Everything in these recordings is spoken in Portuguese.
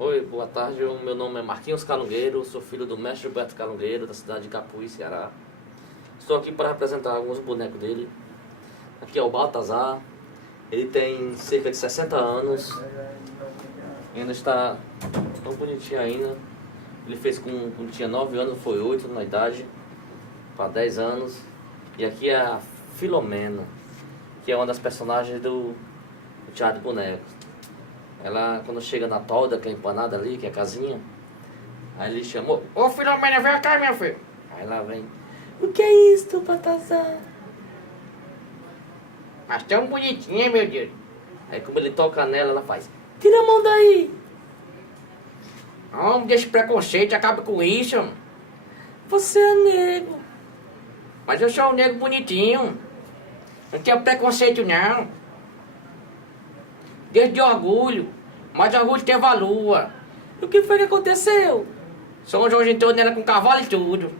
Oi, boa tarde. O meu nome é Marquinhos Calungueiro, sou filho do mestre Gilberto Calungueiro, da cidade de Capuí, Ceará. Estou aqui para apresentar alguns bonecos dele. Aqui é o Baltazar, ele tem cerca de 60 anos, ainda está tão bonitinho ainda. Ele fez quando tinha 9 anos, foi 8 na idade, para 10 anos. E aqui é a Filomena, que é uma das personagens do Teatro de Bonecos. Ela, quando chega na tolda, que é empanada ali, que é a casinha, aí ele chamou: Ô Filomena, vem cá, minha filha. Aí ela vem: O que é isso, Baltazar? Mas tão bonitinha, meu Deus. Aí como ele toca nela, ela faz: Tira a mão daí. Homem, deixa preconceito, acaba com isso. Você é negro. Mas eu sou um negro bonitinho. Não tenho preconceito, não. Deus de orgulho, mas orgulho teve a lua. O que foi que aconteceu? São João entrou nela com cavalo e tudo.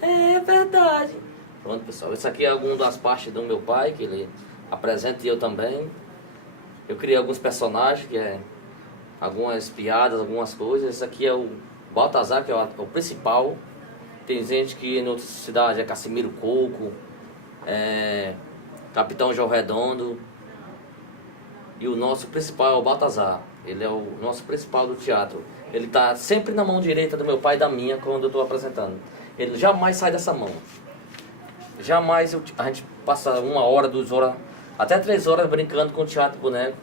É verdade. Pronto, pessoal, isso aqui é alguma das partes do meu pai, que ele apresenta, e eu também. Eu criei alguns personagens, que é algumas piadas, algumas coisas. Esse aqui é o Baltazar, que é o principal. Tem gente que em outra cidade é Cassimiro Coco, Capitão João Redondo. E o nosso principal é o Baltazar. Ele é o nosso principal do teatro. Ele está sempre na mão direita do meu pai e da minha quando eu estou apresentando. Ele jamais sai dessa mão. Jamais a gente passa 1 hora, 2 horas, até 3 horas brincando com o teatro de boneco.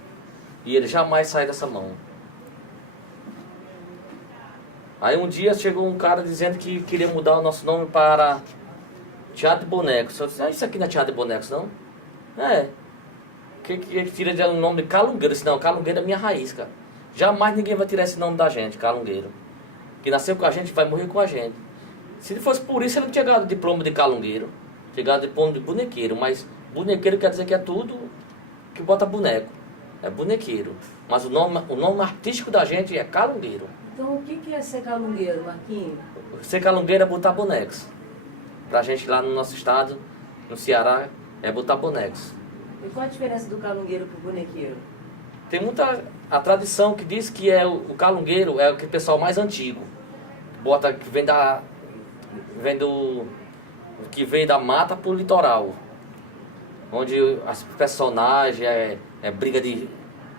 E ele jamais sai dessa mão. Aí um dia chegou um cara dizendo que queria mudar o nosso nome para Teatro de Bonecos. Eu disse: Isso aqui não é Teatro de Bonecos, não? É. Que tira o nome de Calungueiro? Não, Calungueiro é minha raiz, cara. Jamais ninguém vai tirar esse nome da gente, Calungueiro. Que nasceu com a gente, vai morrer com a gente. Se fosse por isso, ele não tinha ganhado diploma de Calungueiro. Tinha ganhado diploma de bonequeiro. Mas bonequeiro quer dizer que é tudo que bota boneco. É bonequeiro. Mas o nome artístico da gente é Calungueiro. Então o que é ser calungueiro, Marquinhos? Ser Calungueiro é botar bonecos. Pra gente lá no nosso estado, no Ceará, é botar bonecos. E qual a diferença do calungueiro pro bonequeiro? Tem muita a tradição que diz que o calungueiro é o pessoal mais antigo. Bota que vem que veio da mata pro litoral. Onde as personagens briga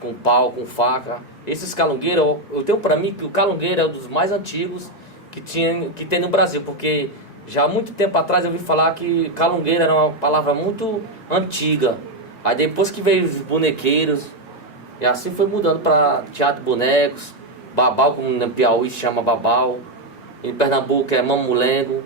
com pau, com faca. Esses calungueiros, eu tenho pra mim que o calungueiro é um dos mais antigos que tem no Brasil, porque já há muito tempo atrás eu ouvi falar que calungueiro era uma palavra muito antiga. Aí depois que veio os bonequeiros, e assim foi mudando para teatro de bonecos, babau, como no Piauí se chama babau, em Pernambuco é mamulengo,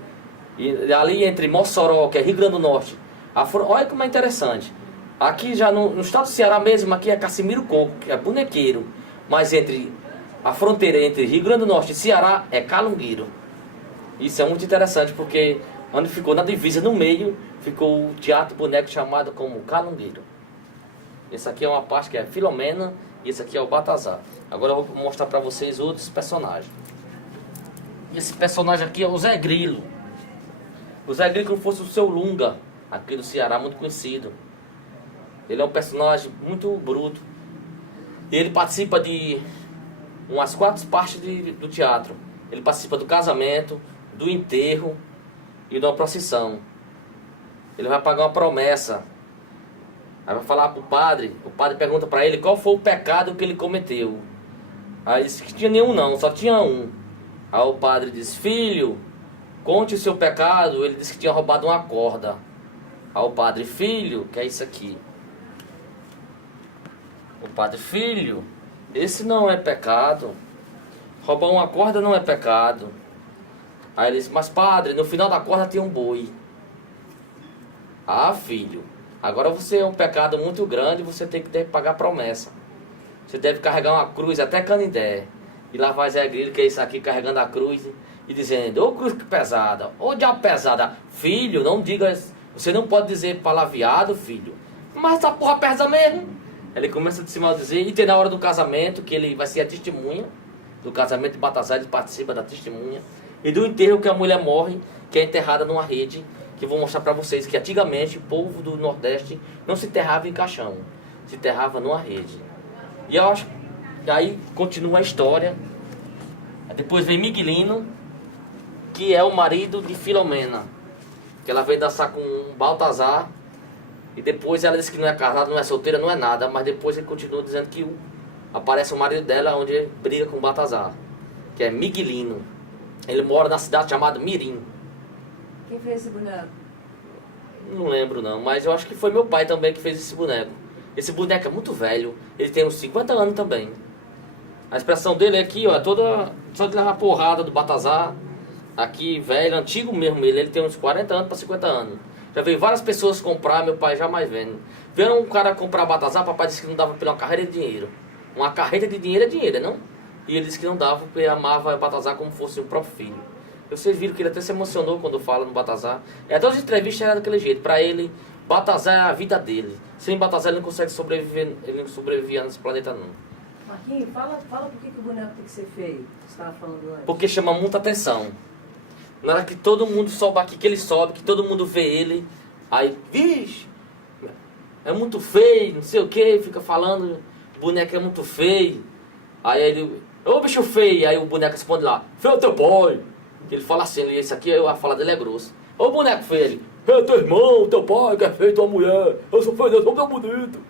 e ali entre Mossoró, que é Rio Grande do Norte, olha como é interessante. Aqui já no estado do Ceará mesmo, aqui é Cassimiro Coco, que é bonequeiro, mas entre a fronteira entre Rio Grande do Norte e Ceará é calungueiro. Isso é muito interessante, porque onde ficou na divisa, no meio, ficou o teatro boneco chamado como Calungueiro. Esse aqui é uma parte que é Filomena e esse aqui é o Baltazar. Agora eu vou mostrar para vocês outros personagens. Esse personagem aqui é o Zé Grilo. O Zé Grilo como fosse o Seu Lunga, aqui do Ceará, muito conhecido. Ele é um personagem muito bruto. E ele participa de umas 4 partes do teatro. Ele participa do casamento, do enterro e de uma procissão. Ele vai pagar uma promessa. Aí vai falar pro padre. O padre pergunta para ele qual foi o pecado que ele cometeu. Aí ele disse que tinha nenhum não, só tinha um. Aí o padre diz: Filho, conte o seu pecado. Ele disse que tinha roubado uma corda. Aí o padre: Filho, que é isso aqui? O padre: Filho, esse não é pecado. Roubar uma corda não é pecado. Aí ele disse: Mas padre, no final da corda tem um boi. Ah, filho, agora você é um pecado muito grande, você deve pagar promessa. Você deve carregar uma cruz até Canindé. E lá vai Zé Grilo, que é isso aqui, carregando a cruz e dizendo: Ô cruz que pesada, ô diabo pesada. Filho, não diga, você não pode dizer palavreado, filho. Mas essa porra pesa mesmo. Ele começa a se maldizer. E tem na hora do casamento, que ele vai ser a testemunha do casamento de Baltazar, ele participa da testemunha. E do enterro, que a mulher morre, que é enterrada numa rede, que eu vou mostrar para vocês que antigamente o povo do Nordeste não se enterrava em caixão, se enterrava numa rede. E eu acho aí continua a história. Depois vem Miguelino, que é o marido de Filomena, que ela veio dançar com Baltazar, e depois ela disse que não é casada, não é solteira, não é nada, mas depois ele continua dizendo que aparece o marido dela, onde ele briga com Baltazar, que é Miguelino. Ele mora na cidade chamada Mirim. Quem fez esse boneco? Não lembro não, mas eu acho que foi meu pai também que fez esse boneco. Esse boneco é muito velho, ele tem uns 50 anos também. A expressão dele aqui, ó, é toda só de levar porrada do Baltazar. Aqui, velho, antigo mesmo ele tem uns 40 anos para 50 anos. Já veio várias pessoas comprar, meu pai jamais vendo. Vieram um cara comprar Baltazar, papai disse que não dava pela uma carreira de dinheiro. Uma carreira de dinheiro é dinheiro, não? E ele disse que não dava porque ele amava Baltazar como fosse o próprio filho. Vocês viram que ele até se emocionou quando fala no Baltazar. Todas as entrevistas eram daquele jeito. Para ele, Baltazar é a vida dele. Sem Baltazar ele não consegue sobreviver, ele não sobrevivia nesse planeta não. Marquinhos, fala por que o boneco tem que ser feio, que você estava falando antes. Porque chama muita atenção. Na hora que todo mundo sobe aqui, que ele sobe, que todo mundo vê ele, aí, vixe, é muito feio, não sei o que, fica falando, o boneco é muito feio. Aí ele, ô bicho feio, aí o boneco responde lá, feio teu boy. Ele fala assim, esse aqui, a fala dele é grossa. Ô boneco feio, ele, é teu irmão, teu pai que é feio, tua mulher, eu sou feio, eu sou tão bonito.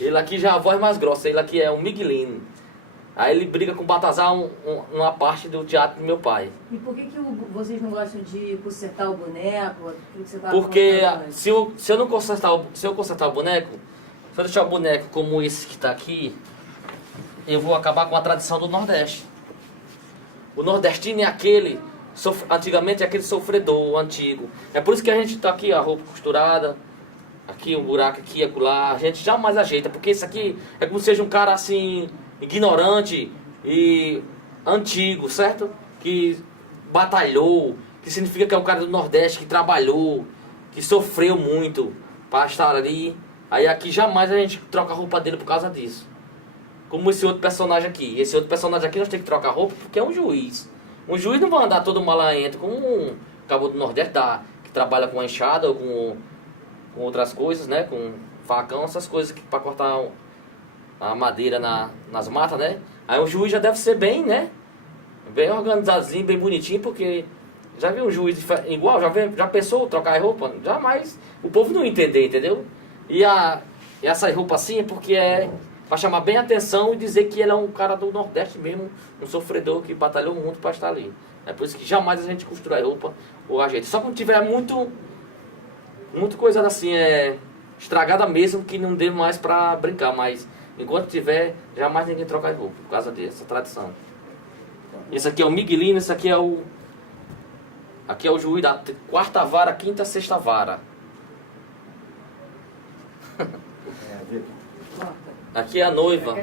Ele aqui já é a voz mais grossa, ele aqui é um Miguelino. Aí ele briga com o Baltazar uma parte do teatro do meu pai. E por que vocês não gostam de consertar o boneco? Que você porque se eu consertar o boneco, se eu deixar o boneco como esse que está aqui, eu vou acabar com a tradição do Nordeste. O nordestino é aquele, antigamente é aquele sofredor antigo. É por isso que a gente está aqui, a roupa costurada, aqui um buraco, aqui, acolá, a gente jamais ajeita, porque isso aqui é como se seja um cara assim, ignorante e antigo, certo? Que batalhou, que significa que é um cara do Nordeste que trabalhou, que sofreu muito para estar ali. Aí aqui jamais a gente troca a roupa dele por causa disso. Como esse outro personagem aqui. Esse outro personagem aqui nós temos que trocar a roupa porque é um juiz. Um juiz não vai andar todo malanhento como um cabo do Nordeste que trabalha com enxada ou com outras coisas, né? Com facão, essas coisas que para cortar a madeira nas matas, né? Aí o juiz já deve ser bem, né? Bem organizadinho, bem bonitinho, porque já viu um juiz igual? Já pensou trocar roupa? Jamais. O povo não entender, entendeu? E essa roupa assim é porque é para chamar bem a atenção e dizer que ele é um cara do Nordeste mesmo, um sofredor que batalhou muito para estar ali. É por isso que jamais a gente constrói roupa ou ajeita. Só quando tiver muito coisa assim, estragada mesmo, que não dê mais para brincar, mas enquanto tiver, jamais ninguém troca roupa, por causa dessa tradição. Esse aqui é o Miguelino, esse aqui é o juiz da quarta vara, quinta, sexta vara. Aqui é a noiva.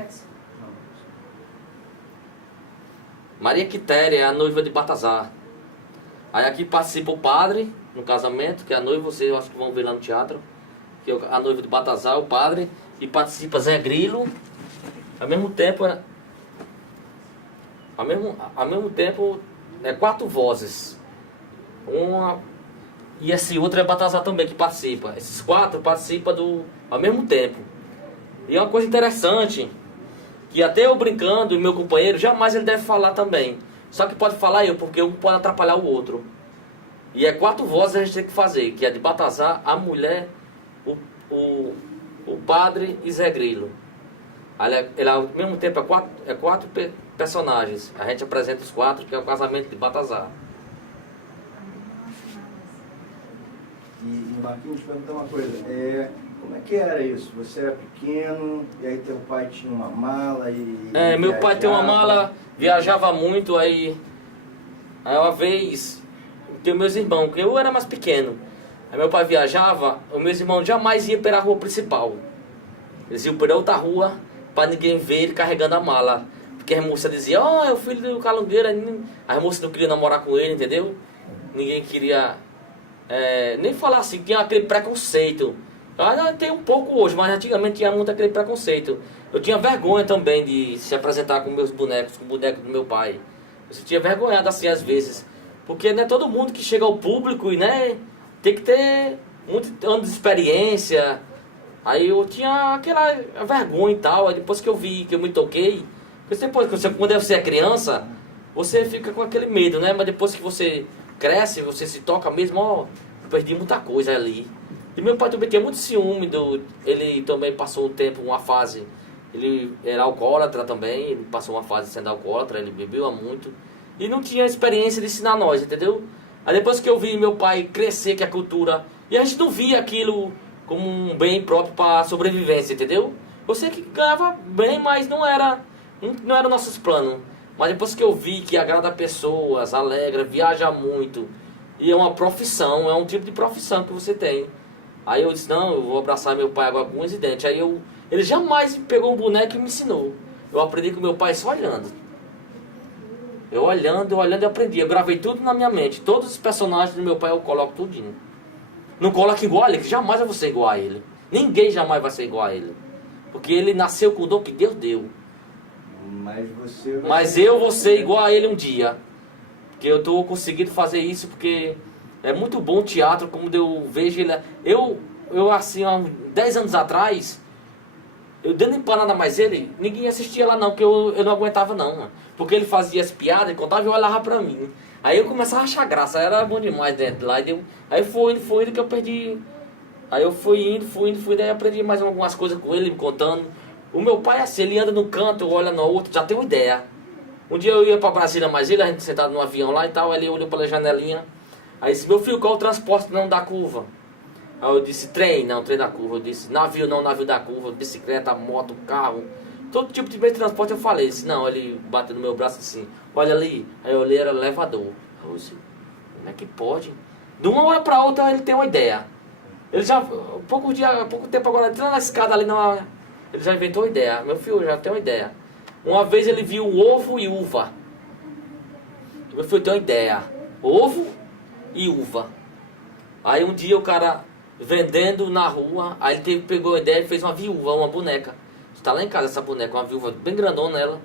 Maria Quitéria é a noiva de Baltazar. Aí aqui participa o padre no casamento, que é a noiva, vocês acho que vão ver lá no teatro, que é a noiva de Baltazar, o padre, e participa Zé Grilo. Ao mesmo tempo, quatro vozes. E esse outro é Baltazar também que participa. Esses quatro participam ao mesmo tempo. E é uma coisa interessante, que até eu brincando e meu companheiro, jamais ele deve falar também. Só que pode falar eu, porque um pode atrapalhar o outro. E quatro vozes a gente tem que fazer, que é de Baltazar, a mulher, o padre e Zé Grilo. Ele ao mesmo tempo é quatro personagens. A gente apresenta os quatro, que é o casamento de Baltazar. E Marquinhos, te perguntar uma coisa, como é que era isso? Você era pequeno, e aí teu pai tinha uma mala e meu pai tem uma mala, viajava muito, aí uma vez, tem meus irmãos, porque eu era mais pequeno. Aí meu pai viajava, os meus irmãos jamais iam pela rua principal. Eles iam pela outra rua, para ninguém ver ele carregando a mala. Porque a moça dizia, é o filho do calungueiro. As moças não queriam namorar com ele, entendeu? Ninguém queria nem falar assim, tinha aquele preconceito. Tem um pouco hoje, mas antigamente tinha muito aquele preconceito. Eu tinha vergonha também de se apresentar com meus bonecos, com o boneco do meu pai. Eu tinha vergonhado assim às vezes. Porque não é todo mundo que chega ao público e tem que ter muito anos de experiência. Aí eu tinha aquela vergonha e tal. Aí depois que eu vi, que eu me toquei, Porque depois, quando você é criança, você fica com aquele medo, né? Mas depois que você cresce, você se toca mesmo, ó, eu perdi muita coisa ali. E meu pai também tinha muito ciúme, ele também passou um tempo, uma fase, ele era alcoólatra também, ele passou uma fase sendo alcoólatra, ele bebeu muito. E não tinha experiência de ensinar nós, entendeu? Aí depois que eu vi meu pai crescer, que a cultura... E a gente não via aquilo como um bem próprio para sobrevivência, entendeu? Eu sei que ganhava bem, mas não era nossos planos. Mas depois que eu vi que agrada pessoas, alegra, viaja muito, e é uma profissão, é um tipo de profissão que você tem. Aí eu disse, não, eu vou abraçar meu pai agora com unhas e dentes. Ele jamais pegou um boneco e me ensinou. Eu aprendi com meu pai só olhando. Eu olhando e aprendi. Eu gravei tudo na minha mente. Todos os personagens do meu pai eu coloco tudinho. Não coloco igual a ele, que jamais eu vou ser igual a ele. Ninguém jamais vai ser igual a ele. Porque ele nasceu com o dom que Deus deu. Mas eu vou ser igual a ele um dia. Porque eu estou conseguindo fazer isso porque é muito bom o teatro, como eu vejo ele. Eu assim, há uns 10 anos atrás, eu dando empanada mais ele, ninguém assistia lá não, porque eu não aguentava não, mano. Porque ele fazia as piadas, ele contava e olhava pra mim. Aí eu começava a achar graça, era bom demais dentro de lá. Aí foi indo que eu perdi. Aí eu fui indo, daí aprendi mais algumas coisas com ele, me contando. O meu pai assim, ele anda no canto, olha no outro, já tem uma ideia. Um dia eu ia pra Brasília, mas ele, a gente sentado no avião lá e tal, ele olhou pela janelinha. Aí disse, meu filho, qual é o transporte não da curva? Aí eu disse, trem da curva. Eu disse, navio não, navio da curva, bicicleta, moto, carro. Todo tipo de meio de transporte eu falei. Disse, não, ele bateu no meu braço assim, olha ali. Aí eu olhei, era elevador. Eu disse, como é que pode? De uma hora pra outra ele tem uma ideia. Ele já, pouco tempo agora, entrando na escada ali, ele já inventou uma ideia. Meu filho já tem uma ideia. Uma vez ele viu ovo e uva. Meu filho tem uma ideia. Ovo e uva. Aí um dia o cara vendendo na rua, aí ele pegou a ideia e fez uma viúva, uma boneca. Está lá em casa essa boneca, uma viúva bem grandona ela.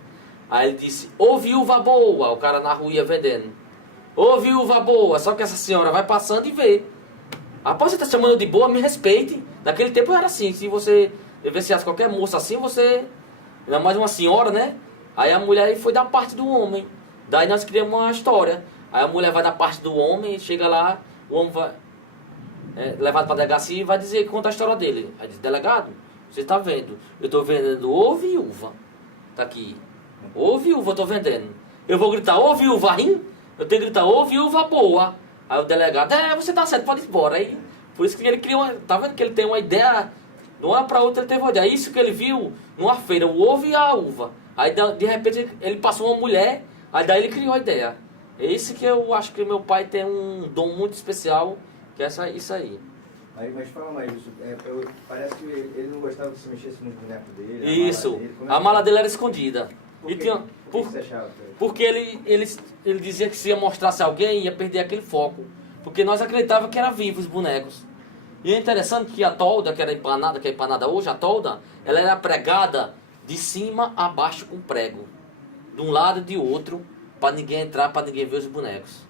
Aí ele disse, ô viúva boa, o cara na rua ia vendendo. Ô viúva boa, só que essa senhora vai passando e vê. Após você estar chamando de boa, me respeite. Naquele tempo era assim, se você vivenciasse qualquer moça assim, você... Ainda mais uma senhora, né? Aí a mulher foi da parte do homem. Daí nós criamos uma história. Aí a mulher vai da parte do homem, chega lá, o homem vai... levado para a delegacia e vai dizer, conta a história dele. Aí diz, delegado, você está vendo, eu estou vendendo ô viúva, tá aqui, ô viúva eu estou vendendo, eu vou gritar ô viúva rim, eu tenho que gritar ô viúva boa. Aí o delegado, você está certo, pode ir embora. Aí, por isso que ele criou, tá vendo que ele tem uma ideia, de uma para outra ele teve uma ideia, isso que ele viu numa feira, o ovo e a uva. Aí de repente ele passou uma mulher, aí daí ele criou a ideia. É isso que eu acho que meu pai tem um dom muito especial, que é isso aí. Mas fala mais isso. Parece que ele não gostava que se mexesse nos bonecos dele. Isso. A mala dele era escondida. Por que você achava? Porque ele dizia que se ia mostrasse alguém, ia perder aquele foco. Porque nós acreditávamos que era vivo os bonecos. E é interessante que a tolda, que era empanada, que é empanada hoje, a tolda, ela era pregada de cima a baixo com prego. De um lado e de outro, para ninguém entrar, para ninguém ver os bonecos.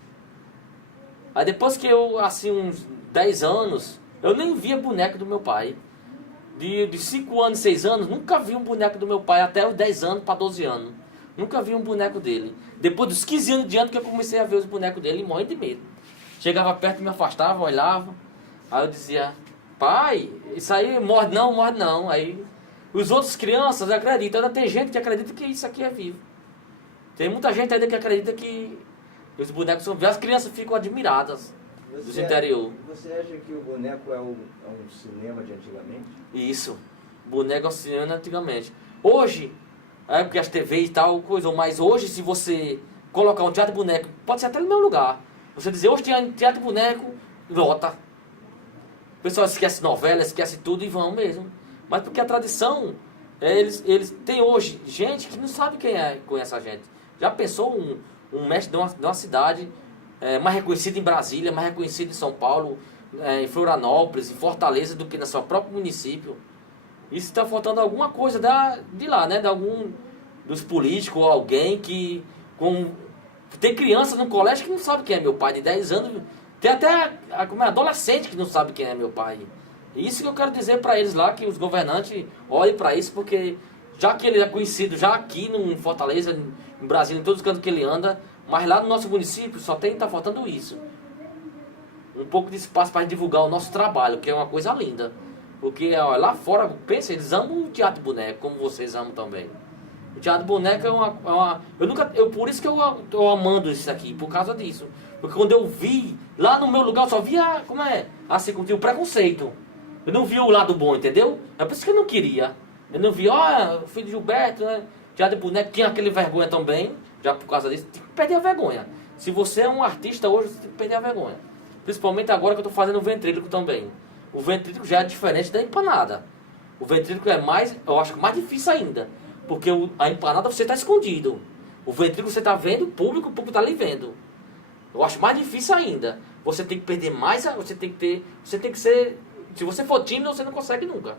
Aí depois que eu, assim, uns 10 anos, eu nem via boneco do meu pai. De 5 anos, 6 anos, nunca vi um boneco do meu pai, até os 10 anos para 12 anos. Nunca vi um boneco dele. Depois dos 15 anos de ano que eu comecei a ver os bonecos dele, morrendo de medo. Chegava perto, me afastava, olhava. Aí eu dizia, pai, isso aí morre não. Aí os outros crianças acreditam, ainda tem gente que acredita que isso aqui é vivo. Tem muita gente ainda que acredita que os bonecos são vivos. As crianças ficam admiradas dos interior. Você acha que o boneco é um cinema de antigamente? Isso. Boneco é um cinema de antigamente. Hoje, porque as TVs e tal, coisa, mas hoje se você colocar um teatro de boneco, pode ser até no meu lugar. Você dizer, hoje tem teatro de boneco, lota. O pessoal esquece novela, esquece tudo e vão mesmo. Mas porque a tradição, eles têm hoje gente que não sabe quem conhece a gente. Já pensou um mestre de uma cidade mais reconhecido em Brasília, mais reconhecido em São Paulo, em Florianópolis, em Fortaleza, do que no seu próprio município? Isso está faltando alguma coisa de lá, né? De algum dos políticos ou alguém que... Tem criança no colégio que não sabe quem é meu pai, de 10 anos. Tem até adolescente que não sabe quem é meu pai. Isso que eu quero dizer para eles lá, que os governantes olhem para isso, porque Já que ele é conhecido já aqui em Fortaleza, em Brasília, em todos os cantos que ele anda, mas lá no nosso município só tá faltando isso. Um pouco de espaço para divulgar o nosso trabalho, que é uma coisa linda. Porque ó, lá fora, pensa, eles amam o teatro de boneco, como vocês amam também. O teatro de boneco é uma por isso que eu tô amando isso aqui, por causa disso. Porque quando eu vi, lá no meu lugar eu só via, como é, assim, com o preconceito. Eu não via o lado bom, entendeu? É por isso que eu não queria. Eu não vi, ó, filho de Gilberto, né? Teatro de boneco, tinha aquele vergonha também, já por causa disso, tem que perder a vergonha. Se você é um artista hoje, você tem que perder a vergonha. Principalmente agora que eu tô fazendo o ventríloco também. O ventríloco já é diferente da empanada. O ventríloco é mais, eu acho mais difícil ainda. Porque a empanada você está escondido. O ventríloco você está vendo, o público está ali vendo. Eu acho mais difícil ainda. Você tem que perder mais, você tem que ser, se você for tímido, você não consegue nunca.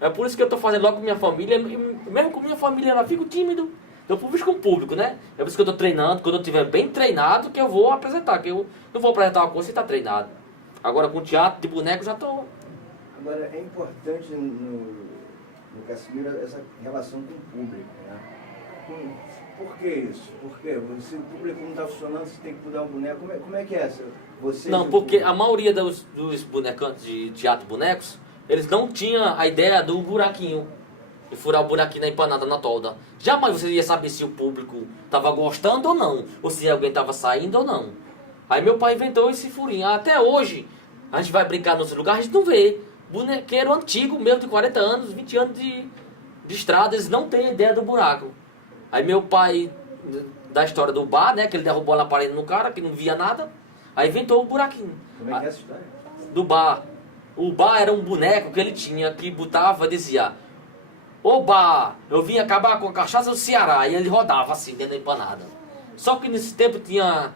É por isso que eu estou fazendo logo com minha família, e mesmo com minha família, eu fico tímido. Eu fico com o público, né? É por isso que eu estou treinando, quando eu estiver bem treinado, que eu vou apresentar. Que eu não vou apresentar uma coisa sem estar treinado. Agora com teatro de boneco já estou. Agora é importante no Casimiro essa relação com o público, né? Por que isso? Porque se o público não está funcionando, você tem que mudar um boneco. Como é que é essa? Não, porque a maioria dos bonecantes de teatro bonecos, eles não tinham a ideia do buraquinho. De furar o buraquinho na empanada, na tolda. Jamais você ia saber se o público estava gostando ou não. Ou se alguém estava saindo ou não. Aí meu pai inventou esse furinho. Até hoje, a gente vai brincar nos lugares, a gente não vê. Bonequeiro antigo, mesmo de 40 anos, 20 anos de estrada, eles não têm ideia do buraco. Aí meu pai, da história do bar, né, que ele derrubou a lamparina no cara, que não via nada, aí inventou o buraquinho. Como é que é essa história? Do bar. O bar era um boneco que ele tinha, que botava, dizia: ô bar, eu vim acabar com a cachaça do Ceará. E ele rodava assim, dentro da empanada. Só que nesse tempo tinha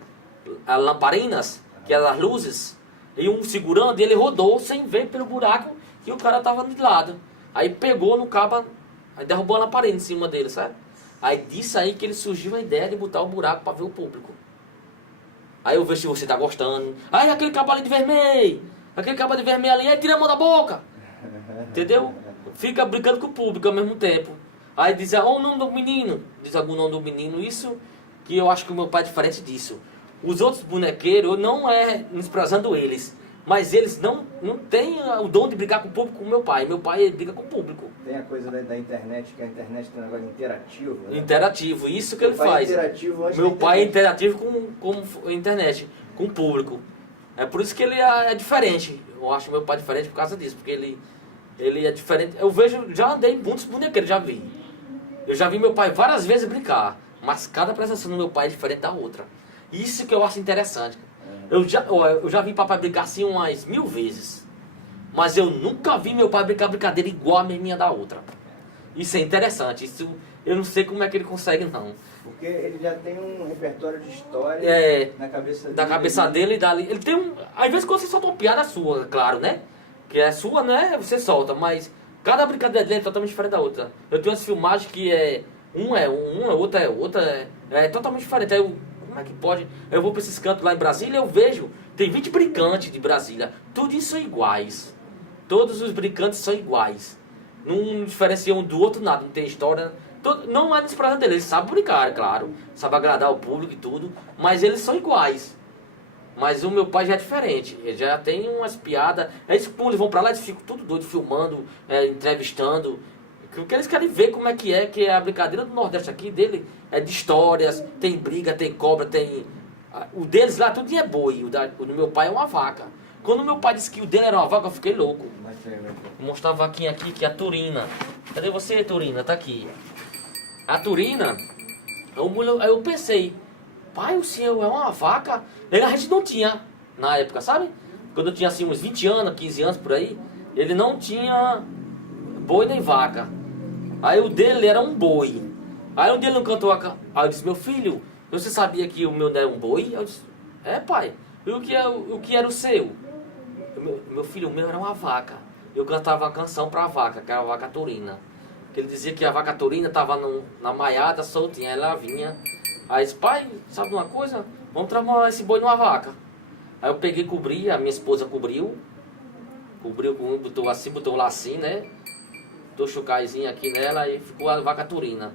as lamparinas, que eram as luzes, e um segurando, e ele rodou sem ver pelo buraco, e o cara tava de lado. Aí pegou no cabo, aí derrubou a lamparina em cima dele, sabe? Aí disso aí que ele surgiu a ideia de botar o buraco para ver o público. Aí eu vejo se você tá gostando. Aí aquele cabo ali de vermelho, aquele cabo de vermelho ali, aí tira a mão da boca. Entendeu? Fica brincando com o público ao mesmo tempo. Aí diz, ó, o nome do menino. Diz algum nome do menino. Isso que eu acho que o meu pai é diferente disso. Os outros bonequeiros, não é desprezando eles, mas eles não têm o dom de brigar com o público como meu pai. Meu pai briga com o público. Tem a coisa da internet, que a internet tem um negócio interativo, né? Interativo, isso que ele faz. Meu pai é interativo com a internet, com o público. É por isso que ele é diferente. Eu acho meu pai diferente por causa disso, porque ele é diferente. Eu vejo, já andei em muitos bonequeiros, já vi. Eu já vi meu pai várias vezes brincar, mas cada apresentação do meu pai é diferente da outra. Isso que eu acho interessante. Eu já vi papai brincar assim umas 1000 vezes. Mas eu nunca vi meu pai brincar brincadeira igual a minha da outra. Isso é interessante. Isso eu não sei como é que ele consegue, não. Porque ele já tem um repertório de história na cabeça dele. Da cabeça dele e dali. Ele tem um. Às vezes quando você solta uma piada sua, claro, né? Que é sua, né? Você solta, mas cada brincadeira dele é totalmente diferente da outra. Eu tenho umas filmagens que outra é totalmente diferente. Aí como é que pode? Eu vou para esses cantos lá em Brasília, eu vejo, tem 20 brincantes de Brasília, tudo isso são iguais. Todos os brincantes são iguais. Não diferenciam um do outro nada, não tem história. Não é desprezando deles, eles sabem brincar, é claro. Sabem agradar o público e tudo, mas eles são iguais. Mas o meu pai já é diferente, ele já tem umas piadas. Eles vão pra lá, eles ficam tudo doido, filmando, entrevistando. Porque eles querem ver como é que é a brincadeira do Nordeste aqui dele. É de histórias, tem briga, tem cobra, tem... O deles lá tudo é boi, o do meu pai é uma vaca. Quando o meu pai disse que o dele era uma vaca, eu fiquei louco. Vou mostrar a vaquinha aqui, que é a Turina. Cadê você, Turina? Tá aqui. A Turina, aí eu pensei, pai, o senhor é uma vaca? A gente não tinha, na época, sabe? Quando eu tinha assim uns 20 anos, 15 anos por aí, ele não tinha boi nem vaca. Aí o dele era um boi. Aí um dia ele não cantou aí eu disse, meu filho, você sabia que o meu não era um boi? Eu disse, pai, e o que era o seu? Meu filho, o meu era uma vaca. Eu cantava uma canção pra vaca, que era a vaca Turina. Que ele dizia que a vaca Turina estava na maiada soltinha, ela vinha. Aí disse, pai, sabe uma coisa? Vamos transformar esse boi numa vaca. Aí eu peguei e cobri, a minha esposa cobriu, botou assim, botou o lacinho, né? do chocaizinho aqui nela e ficou a vaca turina.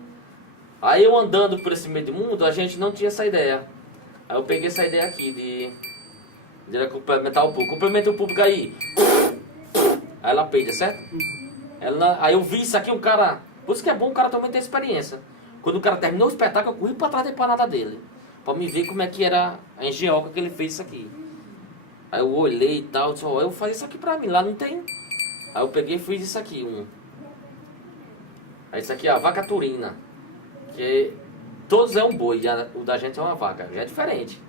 Aí eu andando por esse meio do mundo, a gente não tinha essa ideia. Aí eu peguei essa ideia aqui de complementar o público. Complementa o público aí. Aí ela peida, certo? Aí eu vi isso aqui, um cara... Por isso que é bom o cara também ter experiência. Quando o cara terminou o espetáculo, eu corri pra trás da empanada dele. Pra me ver como é que era a engenhoca que ele fez isso aqui. Aí eu olhei e tal, disse, ó, eu vou fazer isso aqui pra mim, lá não tem. Aí eu peguei e fiz isso aqui, Aí isso aqui é a vaca turina. Que todos é um boi, o da gente é uma vaca. Já é diferente,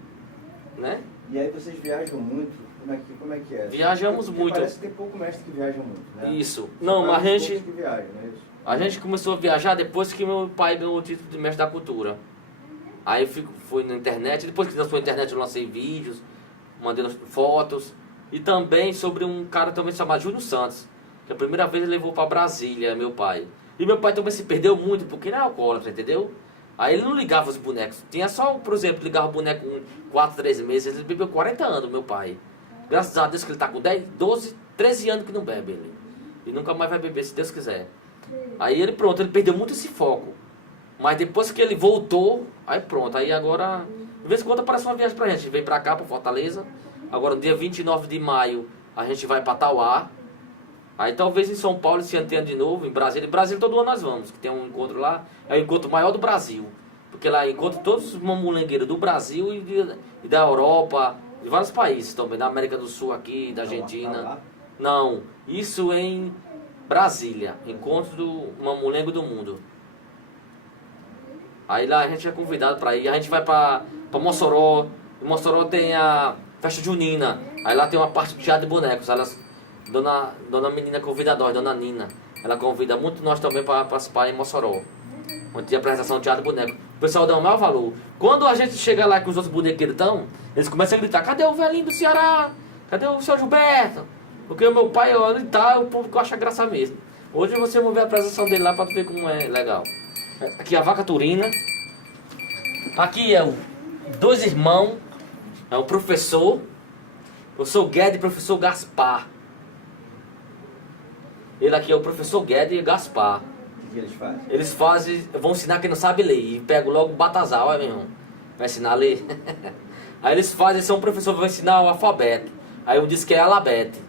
né? E aí vocês viajam muito? Como é que é? Viajamos Porque muito. Parece que tem pouco mestre que viaja muito, né? Isso. Você Não, mas a conhece gente... poucos que viajam, não é isso? A gente começou a viajar depois que meu pai ganhou o título de mestre da cultura. Aí eu fui na internet, depois que lançou na internet eu lancei vídeos, mandei fotos. E também sobre um cara também chamado Júnior Santos, que a primeira vez ele levou para Brasília, meu pai. E meu pai também se perdeu muito, porque ele era alcoólatra, entendeu? Aí ele não ligava os bonecos. Tinha só, por exemplo, ligava o boneco com 4, 3 meses. Ele bebeu 40 anos, meu pai. Graças a Deus que ele tá com 10, 12, 13 anos que não bebe ele. E nunca mais vai beber, se Deus quiser. Aí ele pronto, ele perdeu muito esse foco. Mas depois que ele voltou, aí pronto. Aí agora, de vez em quando aparece uma viagem pra gente. A gente vem pra cá, pra Fortaleza. Agora no dia 29 de maio, a gente vai pra Tauá. Aí talvez em São Paulo esse ano tenha de novo, em Brasília. Em Brasília todo ano nós vamos, que tem um encontro lá. É o encontro maior do Brasil. Porque lá encontra todos os mamulengueiros do Brasil e da Europa, de vários países também, da América do Sul aqui, da Argentina. Não, isso em Brasília, encontro do mamulengo do mundo. Aí lá a gente é convidado para ir, a gente vai para Mossoró. Em Mossoró tem a festa junina, aí lá tem uma parte de teatro de bonecos. Dona menina convida nós, Dona Nina, ela convida muito nós também para participar em Mossoró, onde tem a apresentação de teatro de boneco. O pessoal dá o maior valor. Quando a gente chega lá que os outros bonequeiros estão, eles começam a gritar: cadê o velhinho do Ceará? Cadê o seu Gilberto? Porque o meu pai, olha, tá, o público acha graça mesmo. Hoje você vai ver a apresentação dele lá para ver como é legal. Aqui a vaca turina. Aqui é o dois irmãos. É o professor Guedes e o professor Gaspar. Ele aqui é o professor Guedes e Gaspar. O que eles fazem? Eles vão ensinar quem não sabe ler. E pegam logo o Batazar, olha meu irmão. Vai ensinar a ler. Aí eles são um professor que vai ensinar o alfabeto. Aí um diz que é alabete.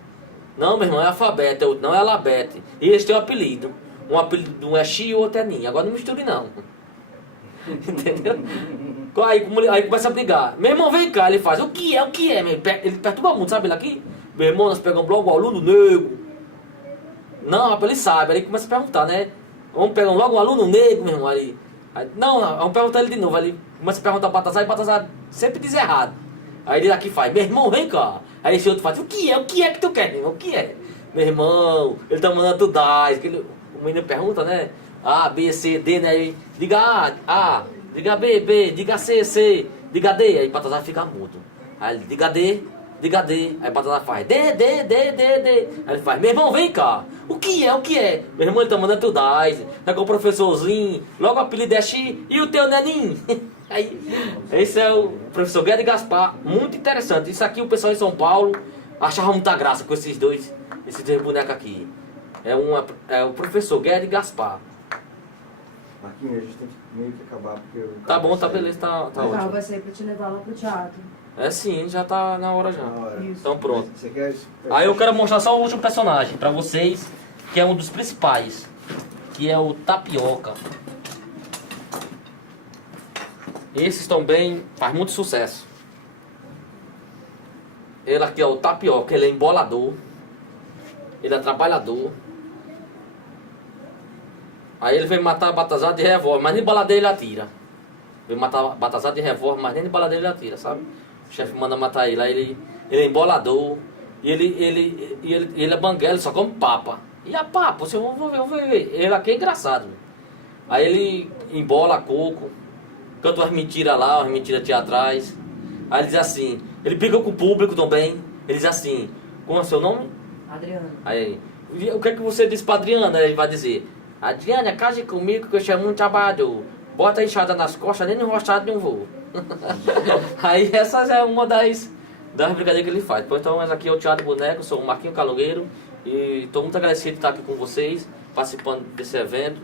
Não, meu irmão, é alfabeto, outro não é alabete. E eles têm um apelido. Um apelido, um é Xi e o outro é Nin. Agora não misture não. Entendeu? Aí começa a brigar. Meu irmão, vem cá, ele faz, o que é, ele perturba muito, sabe ele aqui? Meu irmão, nós pegamos logo o aluno negro. Não, rapaz, ele sabe, aí ele começa a perguntar, né? Vamos pegar logo um aluno negro, meu irmão, aí não, vamos perguntar ele de novo, aí ele começa a perguntar o Batazar, e o Batazar sempre diz errado. Aí ele aqui faz, meu irmão, vem cá. Aí esse outro faz, o que é que tu quer, meu irmão, o que é? Meu irmão, ele tá mandando tu dar, o menino pergunta, né? A, B, C, D, né? Diga A, diga B, diga C, diga D. Aí o Batazar fica mudo. Aí ele, diga D. Aí o Batazar faz, D. Aí ele faz, meu irmão, vem cá. O que é? Meu irmão, ele tá mandando tu dar. Tá com o professorzinho, logo o apelido é Xi e o teu neninho. Aí, esse é o professor Guedes Gaspar, muito interessante. Isso aqui o pessoal em São Paulo achava muita graça com esses dois bonecos aqui. É o professor Guedes Gaspar. Marquinhos, a gente tem que meio que acabar porque... Tá bom, tá beleza, tá ótimo. Vai sair pra te levar lá pro teatro. É sim, já tá na hora já. Isso. Então pronto. Você quer... Aí eu quero mostrar só o último personagem pra vocês, que é um dos principais, que é o Tapioca. Esses também faz muito sucesso. Ele aqui é o Tapioca, ele é embolador, ele é trabalhador. Aí ele vem matar Batazar de revólver, mas nem baladeira ele atira. Vem matar Batazar de revólver, mas nem de baladeira ele atira, sabe? O chefe manda matar ele, aí ele é embolador. E ele é banguela, ele só come papa. E a papa, você vai ver. Ele aqui é engraçado. Aí ele embola coco, canta umas mentiras lá, umas mentiras teatrais. Aí ele diz assim, ele briga com o público também. Ele diz assim, como é o seu nome? Adriano. Aí, o que é que você disse pra Adriana? Ele vai dizer, Adriana, case comigo que eu chamo um trabalhador. Bota a enxada nas costas, nem no roçado não vou. Aí essa é uma das brincadeiras que ele faz. Então aqui é o Teatro Boneco, sou o Marquinho Calungueiro. E estou muito agradecido de estar aqui com vocês. participando desse evento,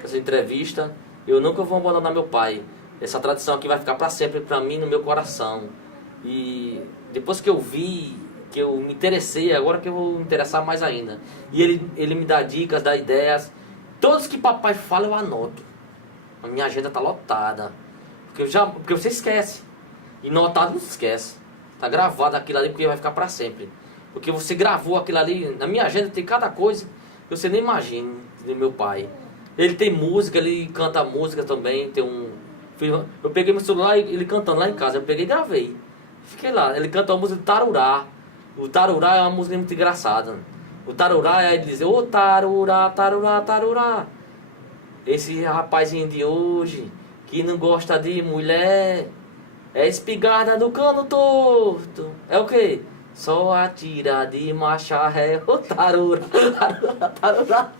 dessa entrevista. Eu nunca vou abandonar meu pai. Essa tradição aqui vai ficar para sempre para mim no meu coração. E depois que eu vi, que eu me interessei, agora que eu vou me interessar mais ainda. E ele me dá dicas, dá ideias. Todos que papai fala eu anoto. A minha agenda tá lotada. Porque você esquece. E notado não se esquece. Tá gravado aquilo ali porque vai ficar para sempre. Porque você gravou aquilo ali. Na minha agenda tem cada coisa que você nem imagina do meu pai. Ele tem música, ele canta música também. Tem um... Eu peguei meu celular e ele cantando lá em casa. Eu peguei e gravei. Fiquei lá. Ele canta a música do Tarurá. O Tarurá é uma música muito engraçada. O Tarurá é ele dizer: ô Tarurá, Tarurá, Tarurá. Esse rapazinho de hoje que não gosta de mulher é espingarda no cano torto. É o quê? Só atira de macharré, ô Tarurá, Tarurá, Tarurá.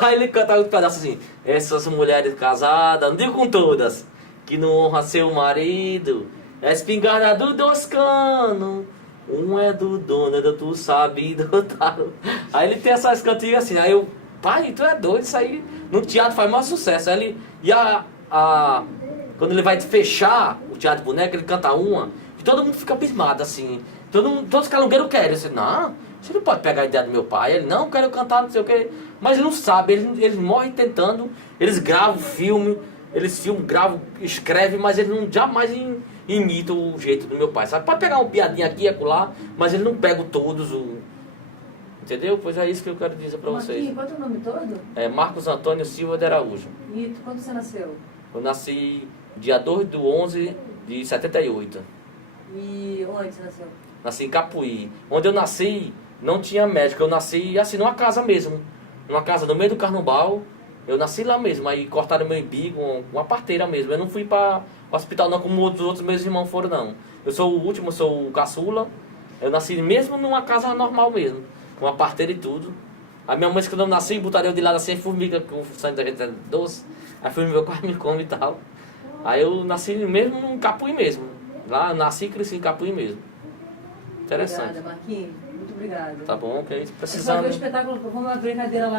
Aí ele canta um pedaço assim: essas mulheres casadas, não digo com todas, que não honra seu marido, é espingarda do dois canos. Um é do dono, é do tu sabe, do Tarurá. Aí ele tem essas cantinhas assim. Aí eu, pai, tu é doido, isso aí no teatro faz maior sucesso. Aí ele, quando ele vai fechar o teatro de boneca, ele canta uma, e todo mundo fica abismado assim. Todos os calungueiros querem. Eu disse: não, você não pode pegar a ideia do meu pai. Ele: não, quero cantar, não sei o que. Mas ele não sabe, eles morrem tentando. Eles gravam filme, gravam, escrevem, mas eles não jamais imitam o jeito do meu pai. Sabe? Pode pegar uma piadinha aqui e acolá, mas ele não pega todos. Entendeu? Pois é isso que eu quero dizer pra vocês. Qual é o teu nome todo? É Marcos Antônio Silva de Araújo. E quando você nasceu? Eu nasci dia 2/11 de 78. E onde você nasceu? Nasci em Capuí. Onde eu nasci, não tinha médico. Eu nasci assim, numa casa mesmo. Numa casa no meio do carnaval. Eu nasci lá mesmo. Aí cortaram meu umbigo, uma parteira mesmo. Eu não fui para o hospital não, como os outros meus irmãos foram, não. Eu sou o último, eu sou o caçula. Eu nasci mesmo numa casa normal mesmo. Com uma parteira e tudo. A minha mãe, quando eu nasci, botaram eu de lado assim, formiga, com o sangue da gente é doce. A formiga quase me come e tal. Aí eu nasci mesmo em Capuí mesmo. Lá, nasci e cresci em Capuí mesmo. Interessante. Obrigada, Marquinhos. Muito obrigada. Tá bom, ok. Precisando. Precisando. O espetáculo, vamos uma brincadeira lá.